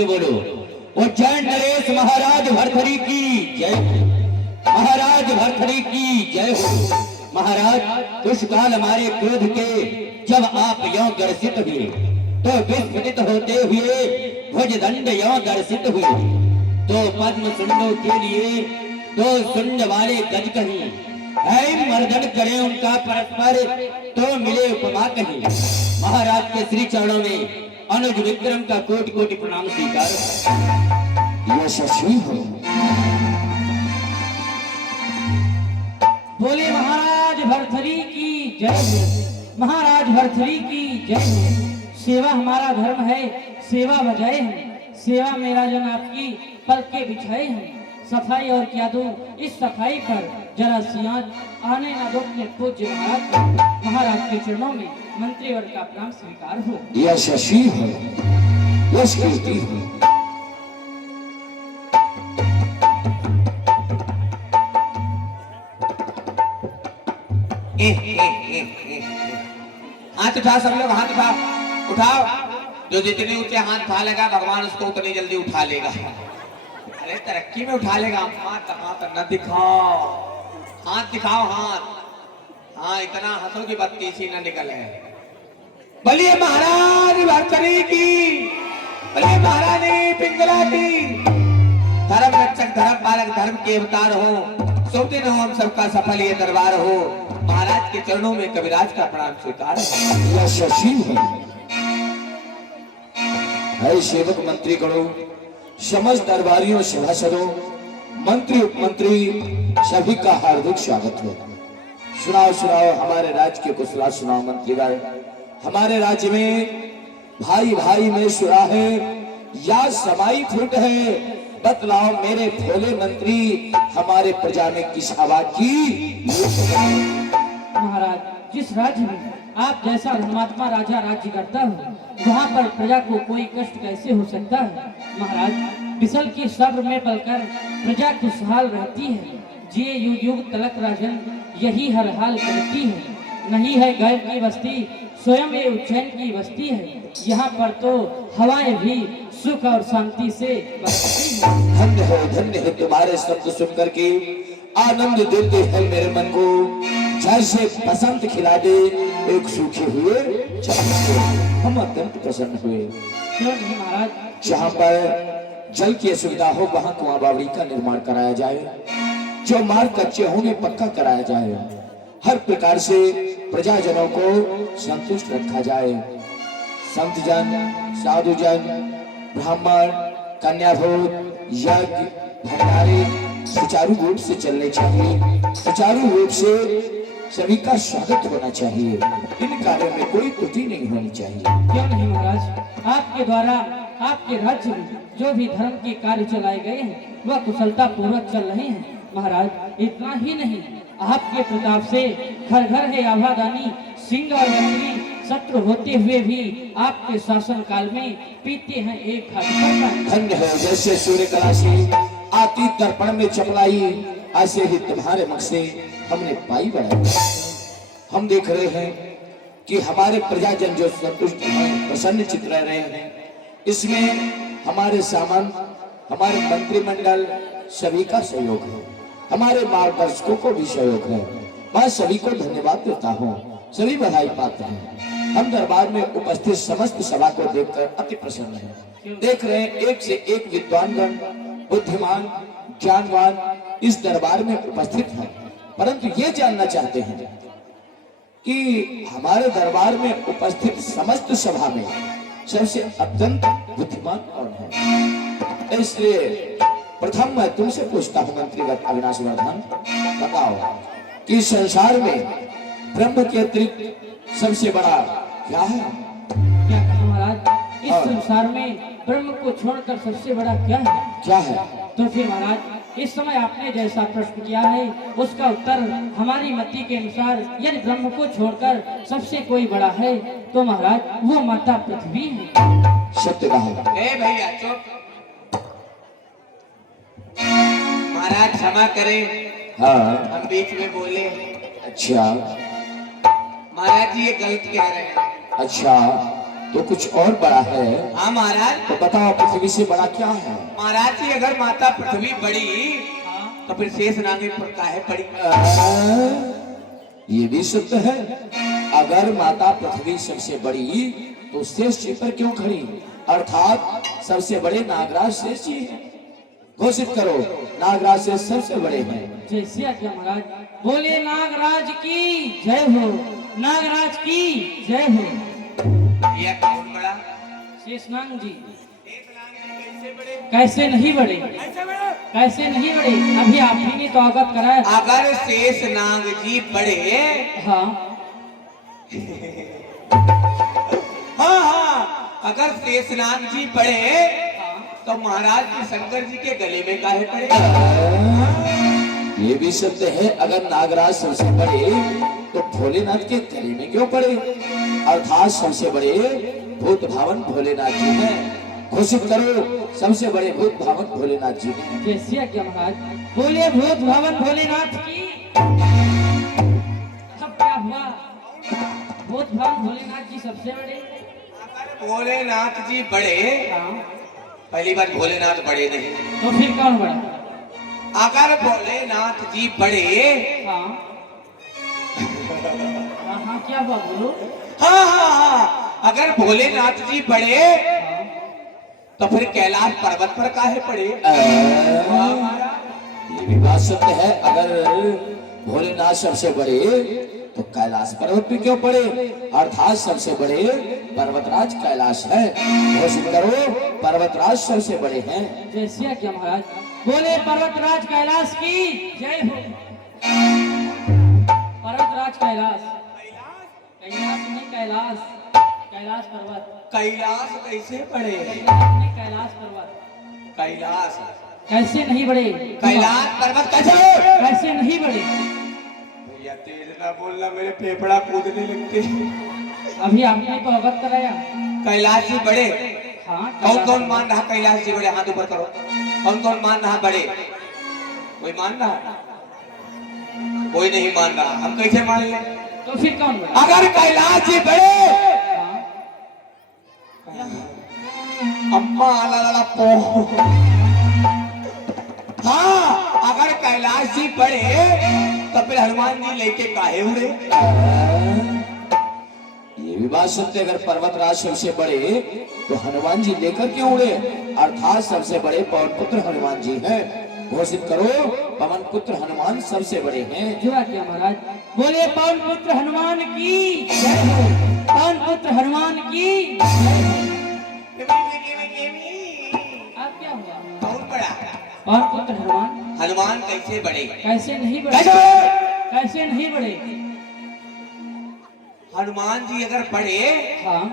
से बोलो। उज्जैन नरेश महाराज भरथरी की जय, महाराज भरथरी की जय हो। महाराज उस काल हमारे क्रोध के जब आप यों दर्शित हुए तो विस्फुटित होते हुए भुजदंड यों दर्शित हुए तो पद्म सुंडों के लिए दो सुंड वाले गज कहीं है मर्दन करे उनका परस्पर तो मिले उपमा कहीं। महाराज के श्री चरणों में अनुज विक्रम का कोटि कोटि प्रणाम स्वीकार। यशस्वी हो। बोले महाराज भरथरी की जय हो, महाराज भरथरी की जय हो। सेवा हमारा धर्म है, सेवा बजाए हम, सेवा मेरा जन आपकी पलके बिछाए हम। सफाई और क्या दूं, इस सफाई पर जरा सियाज आने ना दो अपने पूज्य महाराज। महाराज के चरणों में मंत्रीवर का प्रणाम स्वीकार हो। यशस्वी हो, यश कीर्ति हो। हाथ उठा सब लोग, हाथ उठा, उठाओ। जो जितने ऊंचे हाथ उठा लेगा भगवान उसको उतनी जल्दी उठा लेगा। अरे तरक्की में उठा लेगा। हाथ हाथ न दिखाओ, हाथ दिखाओ हाथ। हाँ इतना हंसो की बत्ती सी न निकले। बोलिए महाराज भरथरी की, बोलिए महारानी पिंगला की। धर्म रक्षक धर्म पालक धर्म के अवतार हो, शुभ दिन हो हम सबका सफल ये दरबार हो। महाराज के चरणों में कविराज का प्रणाम स्वीकार है। यशस्वी हो। है सेवक मंत्री गणों, समस्त दरबारियों सभासदों, मंत्री उपमंत्री सभी का हार्दिक स्वागत है। सुनाओ सुनाओ हमारे राज्य के कुशला सुनाओ मंत्रीगण। हमारे राज्य में भाई भाई में सुरा है या समाई फूट है, बतलाओ मेरे भोले मंत्री हमारे प्रजा में किस आवाज की। महाराज जिस राज्य में आप जैसा धर्मात्मा राजा राज्य करता हो वहाँ पर प्रजा को कोई कष्ट कैसे हो सकता है। महाराज बिसल की सब्र में पलकर प्रजा खुशहाल रहती है। जिए युग युग तलक राजन यही हर हाल करती है। नहीं है गैर की बस्ती स्वयं ये उज्जैन की बस्ती है। यहाँ पर तो हवाएं भी सुख और शांति से बरसती है। धन्य है तुम्हारे शब्द सुन करके आनंद देते हैं मेरे मन को। जैसे बसंत खिला दे एक सूखे हुए हम अत्यंत प्रसन्न हुए। क्यों नहीं महाराज। जहाँ पर जल की असुविधा हो वहाँ कुआं बावड़ी का निर्माण कराया जाए, जो मार्ग कच्चे होंगे पक्का कराया जाए, हर प्रकार से प्रजाजनों को संतुष्ट रखा जाए। संत जन, साधु जन, ब्राह्मण, कन्याभोज, यज्ञ, भंडारे सुचारू रूप से चलने चाहिए। सुचारू रूप से सभी का स्वागत होना चाहिए। इन कार्यों में कोई त्रुटि नहीं होनी चाहिए। क्यों नहीं महाराज। आपके द्वारा आपके राज्य में जो भी धर्म के कार्य चलाए गए हैं वह कुशलता पूर्वक चल रहे हैं। महाराज इतना ही नहीं, आपके प्रताप से घर घर है आभादानी, सिंह और मंत्री शत्रु होते हुए भी आपके शासन काल में पीते हैं एक हाथ। धन्य है जैसे सूर्य कला से आती दर्पण में चपलाई, ऐसे ही तुम्हारे मुख से हमने पाई बढ़ाई। हम देख रहे हैं कि हमारे प्रजाजन जो संतुष्ट हैं, प्रसन्न चित्त रह रहे हैं। इसमें हमारे सामंत, हमारे मंत्रिमंडल सभी का सहयोग है, हमारे मार्गदर्शकों को भी सहयोग है। मैं सभी को धन्यवाद देता हूँ, सभी बधाई पाते हैं। हम दरबार में उपस्थित समस्त सभा को देखकर अति प्रसन्न हैं। देख रहे हैं एक से एक विद्वानगण, बुद्धिमान, ज्ञानवान इस दरबार में उपस्थित हैं, परंतु ये जानना चाहते हैं कि हमारे दरबार में उपस्थित समस्त सभा में सबसे अत्यंत बुद्धिमान कौन है। इसलिए प्रथम मैं तुमसे पूछता हूँ मंत्रीगत अविनाश वर्धन, बताओ कि संसार में ब्रह्म के अतिरिक्त सबसे बड़ा क्या है। क्या कहा महाराज। इस संसार में ब्रह्म को छोड़कर सबसे बड़ा क्या है। क्या है। तो फिर महाराज इस समय आपने जैसा प्रश्न किया है उसका उत्तर हमारी मति के अनुसार यदि ब्रह्म को छोड़कर सबसे कोई बड़ा है तो महाराज वो माता पृथ्वी है। सत्य कहा। ए भैया चुप। महाराज क्षमा करें, हाँ हम बीच में बोले। अच्छा महाराज जी ये गलत कह रहे हैं। अच्छा तो कुछ और बड़ा है। हाँ महाराज। तो बताओ पृथ्वी से बड़ा क्या है? महाराज जी अगर माता पृथ्वी बड़ी तो फिर शेष नाग पर काहे पड़ी? ये भी सत्य है। अगर माता पृथ्वी सबसे बड़ी तो शेष जी पर क्यों खड़ी? अर्थात सबसे बड़े नागराज शेष जी हैं। घोषित करो नागराज शेष सबसे बड़े हैं। जैसे आज्ञा महाराज। बोले नागराज की जय हो, नागराज की जय हो। यह कौन बड़ा? शेषनाग जी। शेष नाग जी कैसे बड़े? कैसे नहीं बड़े? कैसे बड़े? कैसे नहीं बड़े? अभी आप ही ने तो अवगत कराया। अगर शेष नाग जी बड़े, हाँ हाँ, अगर शेष नाग जी बड़े तो महाराज जी शंकर जी के गले में काहे पड़े? ये भी सत्य है। अगर नागराज सबसे बड़े तो भोलेनाथ के गले में क्यों पड़े? अर्थात सबसे बड़े भूत भावन भोलेनाथ जी हैं। घोषित करो सबसे बड़े भूत भावन भोलेनाथ जी हैं। जैसे आज्ञा महाराज। बोले भूत भवन भोलेनाथ की। अब क्या हुआ? भूत भवन भोलेनाथ जी सबसे बड़े। अगर भोलेनाथ जी बड़े, हाँ पहली बात भोलेनाथ बड़े नहीं। तो फिर कौन बड़ा? अगर भोलेनाथ जी बड़े, हाँ हाँ हाँ क्या हुआ बोलो? हाँ हाँ हाँ, अगर भोलेनाथ जी बड़े हाँ, तो फिर कैलाश पर्वत पर काहे पड़े? ये भी बात सत्य है। अगर भोलेनाथ सबसे बड़े तो कैलाश पर्वत पे क्यों पड़े? अर्थात सबसे बड़े पर्वतराज कैलाश है। घोषित करो पर्वतराज सबसे बड़े हैं। जैसे आज्ञा महाराज। बोले पर्वतराज कैलाश की जय हो। पर्वतराज कैलाश। कैलाश नहीं कैलाश, कैलाश पर्वत। कैलाश कैसे बड़े? कैलाश नहीं कैलाश पर्वत। कैलाश कैसे नहीं बड़े? कैलाश पर्वत कैसे बड़े? कैसे नहीं बड़े? भैया तेज ना बोलना, मेरे फेफड़ा कूदने लगते। अभी आपने तो अवगत कराया। कैलाश जी बड़े। हाँ कौन कौन मान रहा कैलाश जी बड़े? हाथ ऊपर करो। कौन कौन मान रहा बड़े? कोई मान रहा? कोई नहीं मान रहा। हम कैसे मान ले? तो फिर कौन बड़ा? अगर कैलाश जी बड़े, हाँ अम्मा ला पो। हाँ, अगर कैलाश जी बड़े तो फिर हनुमान जी लेके काहे उड़े? ये भी बात सत्य। अगर पर्वतराज सबसे बड़े तो हनुमान जी लेकर क्यों उड़े? अर्थात सबसे बड़े पवन पुत्र हनुमान जी हैं। घोषित करो पवन पुत्र हनुमान सबसे बड़े हैं। जो आज्ञा महाराज। बोले पवन पुत्र हनुमान की जय हो, पवन पुत्र हनुमान की जय हो। अब क्या हुआ? कौन बड़ा? पवन पुत्र हनुमान। हनुमान कैसे बड़े? कैसे नहीं बड़े? कैसे बड़े? कैसे नहीं बड़े? हनुमान जी अगर पढ़े हाँ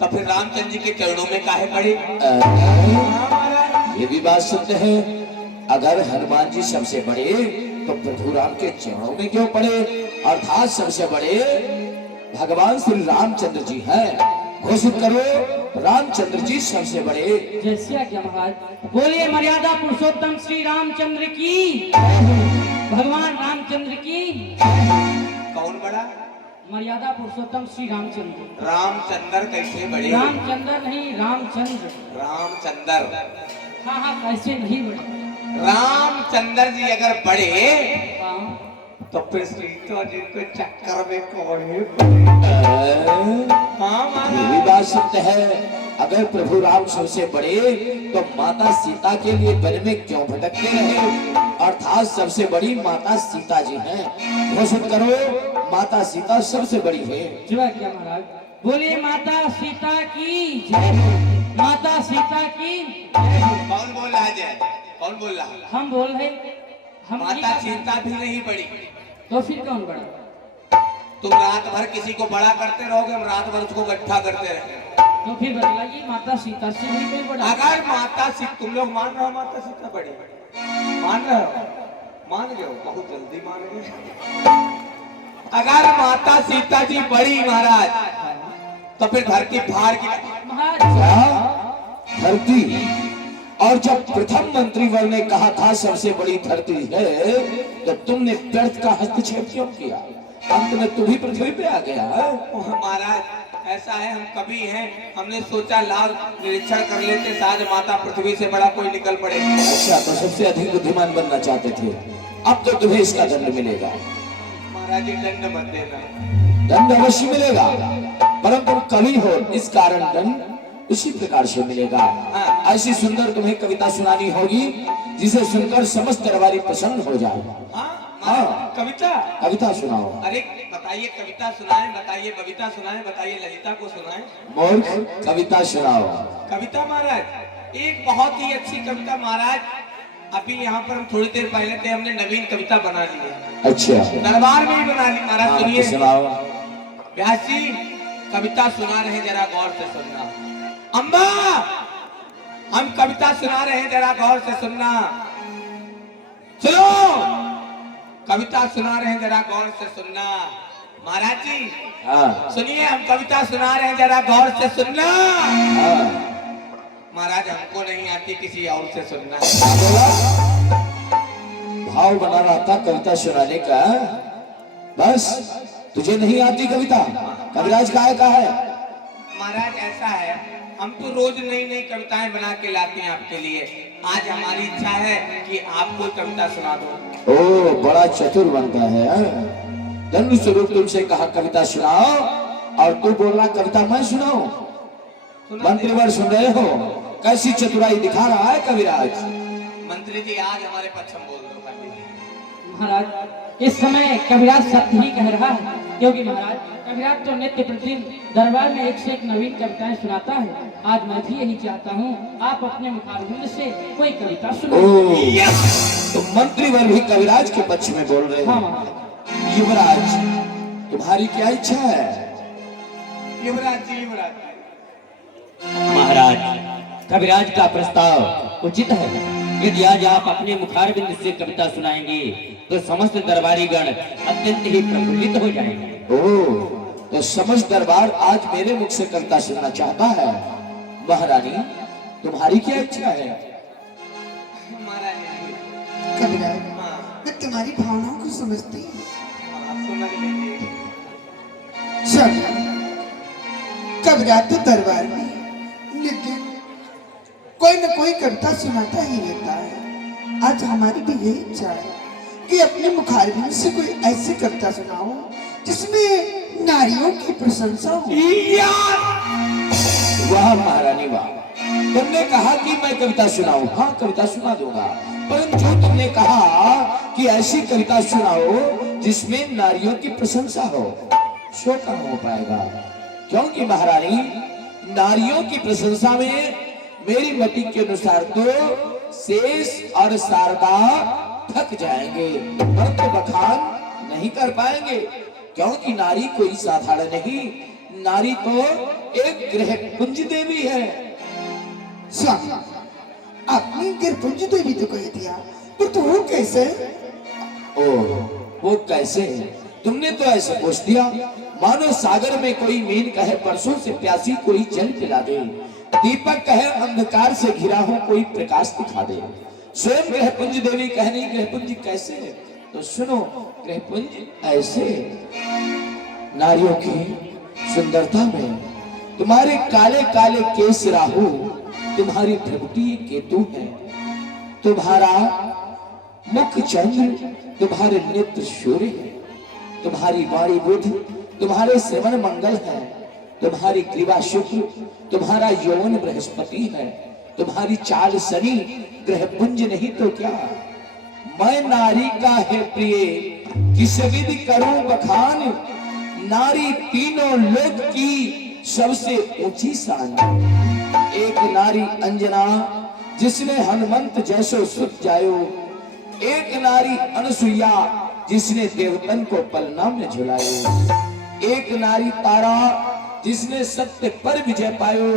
तो फिर रामचंद्र जी के चरणों में काहे पड़े? ये भी बात सत्य है। अगर हनुमान जी सबसे बड़े तो प्रभु राम के चरणों में क्यों पड़े? अर्थात सबसे बड़े भगवान श्री रामचंद्र जी हैं। घोषित करो रामचंद्र जी सबसे बड़े। जैसे आज्ञा महाराज। बोलिए मर्यादा पुरुषोत्तम श्री रामचंद्र की जय हो, भगवान रामचंद्र की जय हो। कौन बड़ा? मर्यादा पुरुषोत्तम श्री रामचंद्र। रामचंद्र कैसे बड़े? रामचंद्र नहीं रामचंद्र। रामचंद्र। हाँ हाँ कैसे नहीं बड़े? रामचंद्र जी अगर बड़े हाँ तो फिर सीता जी के चक्कर में कौन है? हाँ ये भी बात सत्य है। अगर प्रभु राम सबसे बड़े तो माता सीता के लिए वन में क्यों भटकते रहे? अर्थात सबसे बड़ी माता सीता जी हैं। घोषित करो माता सीता सबसे बड़ी है। जो आज्ञा महाराज। बोलिए माता सीता की जय हो, माता सीता की जय हो। कौन बोल रहा है जय? कौन बोल रहा है? हम बोल रहे हम माता सीता भी नहीं बड़ी। तो फिर कौन बड़ा? तुम रात भर किसी को बड़ा करते रहोगे, हम रात भर उसको गड्ढा करते रहेंगे। तो फिर बतलाइए माता सीता से भी कोई बड़ा? अगर माता सीता, तुम लोग मान रहे हो माता सीता बड़ी? मान रहे हो? मान गए हो? बहुत जल्दी मान गए। अगर माता सीता जी बड़ी महाराज तो फिर धरती फाड़ की महाराज। धरती। और जब प्रथम मंत्रीवर ने कहा था सबसे बड़ी धरती है तो तुमने व्यर्थ का हस्तक्षेप क्यों किया? अंत में तू भी पृथ्वी पे आ गया। महाराज ऐसा है हम कवि हैं, हमने सोचा लाल निरीक्षण कर लेते, शायद माता पृथ्वी से बड़ा कोई निकल पड़े। अच्छा, तो सबसे अधिक बुद्धिमान बनना चाहते थे, अब तो तुम्हें इसका दंड मिलेगा। महाराज जी दंड मत देना। दंड अवश्य मिलेगा, परंतु तुम कवि हो इस कारण दंड उसी प्रकार से मिलेगा। ऐसी सुंदर तुम्हें कविता सुनानी होगी जिसे सुनकर समस्त दरबारी प्रसन्न हो जाए। हाँ, कविता कविता सुनाओ। अरे बताइए, कविता सुनाएं, बताइए बबीता सुनाएं, बताइए ललिता को सुनाएं। मूर्ख, कविता सुनाओ। कविता महाराज, एक बहुत ही अच्छी कविता महाराज, अभी यहाँ पर हम थोड़ी देर पहले थे, हमने नवीन कविता बना ली है। अच्छा, दरबार में ही बना ली महाराज। तो सुनिए सुनाओ। व्यास जी कविता सुना रहे, जरा गौर से सुनना। अम्मा, हम कविता सुना रहे हैं, जरा गौर से सुनना। सुनो, कविता सुना रहे हैं, जरा गौर से सुनना। महाराज जी हाँ, सुनिए, हम कविता सुना रहे हैं, जरा गौर से सुनना। हाँ। महाराज हमको नहीं आती, किसी और से सुनना। भाव बना रहा था कविता सुनाने का, बस तुझे नहीं आती कविता। कविराज का है। महाराज ऐसा है, हम तो रोज नई नई कविताएं बना के लाते हैं आपके लिए। आज हमारी इच्छा है कि आप कोई कविता सुना दो। ओ, बड़ा चतुर बनता है। दंड स्वरूप तुमसे कहा कविता सुनाओ, और तू बोल रहा कविता मैं सुनाऊं। मंत्रीवर सुन रहे हो, कैसी चतुराई दिखा रहा है कविराज। मंत्री जी आज हमारे पक्ष में बोल दो। महाराज इस समय कविराज सत्य ही कह रहा है, क्योंकि महाराज कविराज तो नित्य प्रतिदिन दरबार में एक से एक नवीन कविताएं सुनाता है। आज मैं भी यही चाहता हूँ, आप अपने मुखारबिंद से कोई कविता सुनाओ। तो मंत्रीवर भी कविराज के पक्ष में बोल रहे हाँ हैं। महाराज। युवराज, तुम्हारी क्या इच्छा है। युवराज जी, युवराज महाराज, कविराज का प्रस्ताव उचित है। यदि आज आप अपने मुखारबिंद से कविता सुनाएंगे तो समस्त दरबारी गण अत्यंत ही प्रफुल्लित हो जाएंगे। ओह, तो समझ दरबार आज मेरे मुख से कविता सुनना चाहता है। महारानी, तुम्हारी क्या इच्छा है। महाराज जी, कविराज, हाँ, मैं तुम्हारी भावनाओं को समझती हूँ। आप समझ लीजिए। चल, कविराज तो दरबार में, लेकिन कोई न कोई कविता सुनाता ही रहता है। आज हमारी भी यही इच्छा है कि अपने मुखारबिंद से कोई ऐसी कविता सुनाओ जिसमें नारियों की प्रशंसा हो। वाह महारानी वाह, तुमने कहा कि मैं कविता सुनाऊं। हाँ, कविता सुना दूंगा, परंतु जो तुमने कहा कि ऐसी कविता सुनाओ जिसमें नारियों की प्रशंसा हो, सो कहाँ हो पाएगा। क्योंकि महारानी, नारियों की प्रशंसा में मेरी मति के अनुसार तो शेष और शारदा थक जाएंगे, परंतु बखान नहीं कर पाएंगे। क्योंकि नारी कोई साधारण नहीं, नारी तो एक ग्रह पुंज देवी है। स्वामी, आपने गिरपुंज देवी तो कह दिया, पर तो वो कैसे। ओ, वो कैसे है। तुमने तो ऐसे पूछ दिया मानो सागर में कोई मीन कहे परसों से प्यासी कोई जल पिला दे, दीपक कहे अंधकार से घिरा हो कोई प्रकाश दिखा दे। स्वयं ग्रहपुंज देवी कहनी ग्रहपुंज कैसे है। तो सुनो, ग्रहपुंज ऐसे नारियों की सुंदरता में तुम्हारे काले काले केस राहु, तुम्हारी भ्रमटी केतु है, तुम्हारा मुख चंद्र, तुम्हारे नेत्र सूर्य है, तुम्हारी वाणी बुध, तुम्हारे श्रवण मंगल है, तुम्हारी ग्रीवा शुक्र, तुम्हारा यौवन बृहस्पति है, तुम्हारी चाल शनि, ग्रहपुंज नहीं तो क्या। मैं नारी का है प्रिय, किस विधि करूं बखान, नारी तीनों लोक की सबसे ऊंची शान। एक नारी अंजना, जिसने हनुमंत जैसो सुत जायो, एक नारी अनसुईया, जिसने देवतन को पलना में झुलायो, एक नारी तारा, जिसने सत्य पर विजय पायो,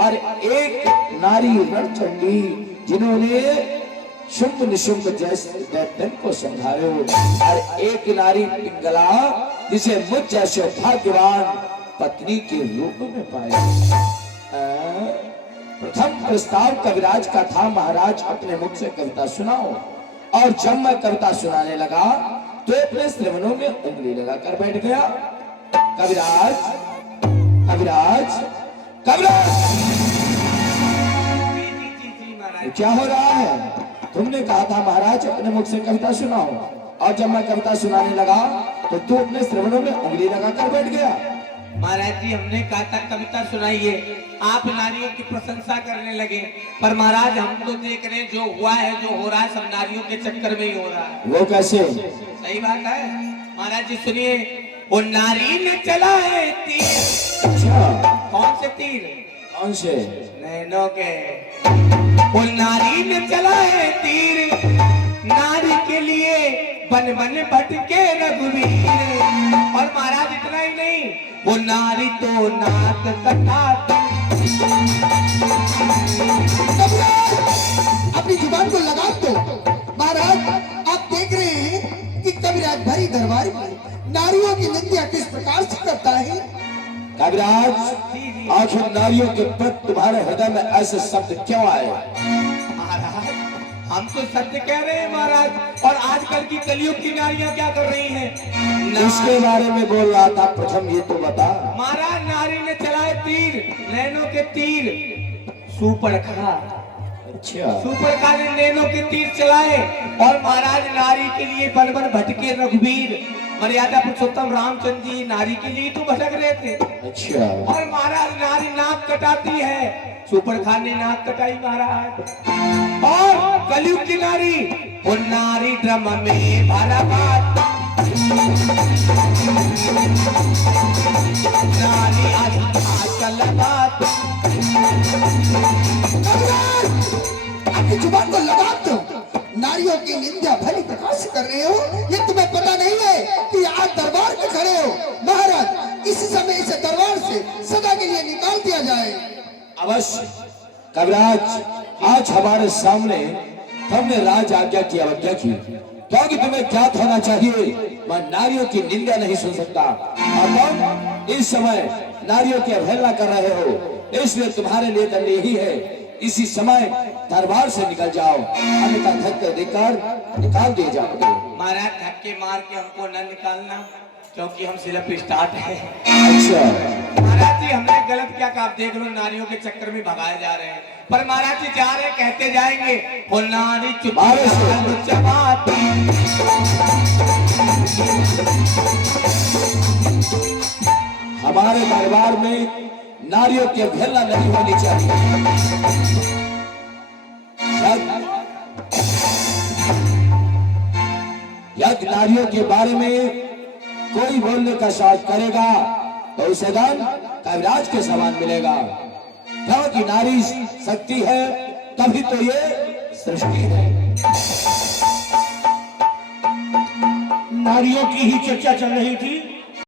और एक नारी रणचंडी, जिन्होंने शुंभ निशुंभ जैसे दैत्यन को संहारो, और एक नारी पिंगला, जिसे मुझ जैसे भाग्यवान पत्नी के रूप में पाया। प्रथम प्रस्ताव कविराज का था, महाराज अपने मुख से कविता सुनाओ। और जब मैं कविता सुनाने लगा तो अपने श्रवणों में उंगली लगाकर बैठ गया। कविराज, कविराज, कविराज, जी महाराज। क्या हो रहा है? तुमने कहा था महाराज अपने मुख से कविता सुनाओ, और जब मैं कविता सुनाने लगा तो तू अपने श्रवणों में उंगली लगाकर बैठ गया। महाराज जी हमने कहा था कविता सुनाइए, आप नारियों की प्रशंसा करने लगे। पर महाराज हम तो देख रहे हैं जो हुआ है, जो हो रहा है, सब नारियों के चक्कर में ही हो रहा है। वो कैसे? सही बात है महाराज जी, सुनिए। वो नारी ने चला है तीर। अच्छा, कौन से तीर? कौन से? नैनों के। वो नारी ने चला है तीर, नारी के लिए बन बन भटके रघुवीर। और महाराज इतना ही नहीं, वो नारी तो नाक कटाती। अपनी जुबान को लगा दो। महाराज आप देख रहे हैं कि कविराज भाई दरबार में नारियों की निंदा किस प्रकार से करता है। कविराज, आखिर नारियों के प्रति तुम्हारे हृदय में ऐसे शब्द क्यों आए? महाराज हम तो सत्य कह रहे हैं महाराज। और आजकल की कलयुग की नारियां क्या कर रही हैं? उसके बारे में बोल रहा था, प्रथम ये तो बता। महाराज नारी ने चलाए तीर, नैनों के तीर। सुपर्णखा, अच्छा, सुपर्णखा ने नैनों के तीर चलाए। और महाराज नारी के लिए बन बन भटके रघुवीर, मर्यादा पुरुषोत्तम रामचंद्र जी नारी के लिए तो भटक रहे थे। अच्छा। और महाराज नारी नाक कटाती है, सुपर्णखा ने नाक कटाई महाराज। और कलयुग की नारी, वो नारी ड्रम में भरा बात, नारी आजकल बात। अपनी जुबान को लगा दो। नारियों की निंदा भली प्रकार से कर रहे हो, ये तुम्हें पता नहीं है कि आज दरबार में खड़े हो। महाराज इस समय इसे दरबार से सदा के लिए निकाल दिया जाए। अवश्य कविराज, आज हमारे सामने तुमने राज आज्ञा की अवज्ञा की, क्योंकि तुम्हें ज्ञात होना चाहिए मैं नारियों की निंदा नहीं सुन सकता। और तुम इस समय नारियों की अवहेलना कर रहे हो, इसलिए तुम्हारे लिए दंड यही है, इसी समय दरबार से निकल जाओ, अन्यथा धक्के देकर निकाल दिए जाओगे। महाराज धक्के मार के हमको न निकालना, क्योंकि हम सिर्फ स्टार्ट है। अच्छा महाराज जी हमने गलत क्या कहा? आप देख लो नारियों के चक्कर में भगाए जा रहे हैं। पर महाराज जी जा रहे कहते जाएंगे, वो नारी चुपाती। हमारे दरबार में नारियों की अवहेलना नहीं होनी चाहिए। यदि नारियों के बारे में कोई बोलने का साहस करेगा तो उसे दान कविराज के समान मिलेगा, क्योंकि नारी शक्ति है तभी तो ये सृष्टि है। नारियों की ही चर्चा चल रही थी,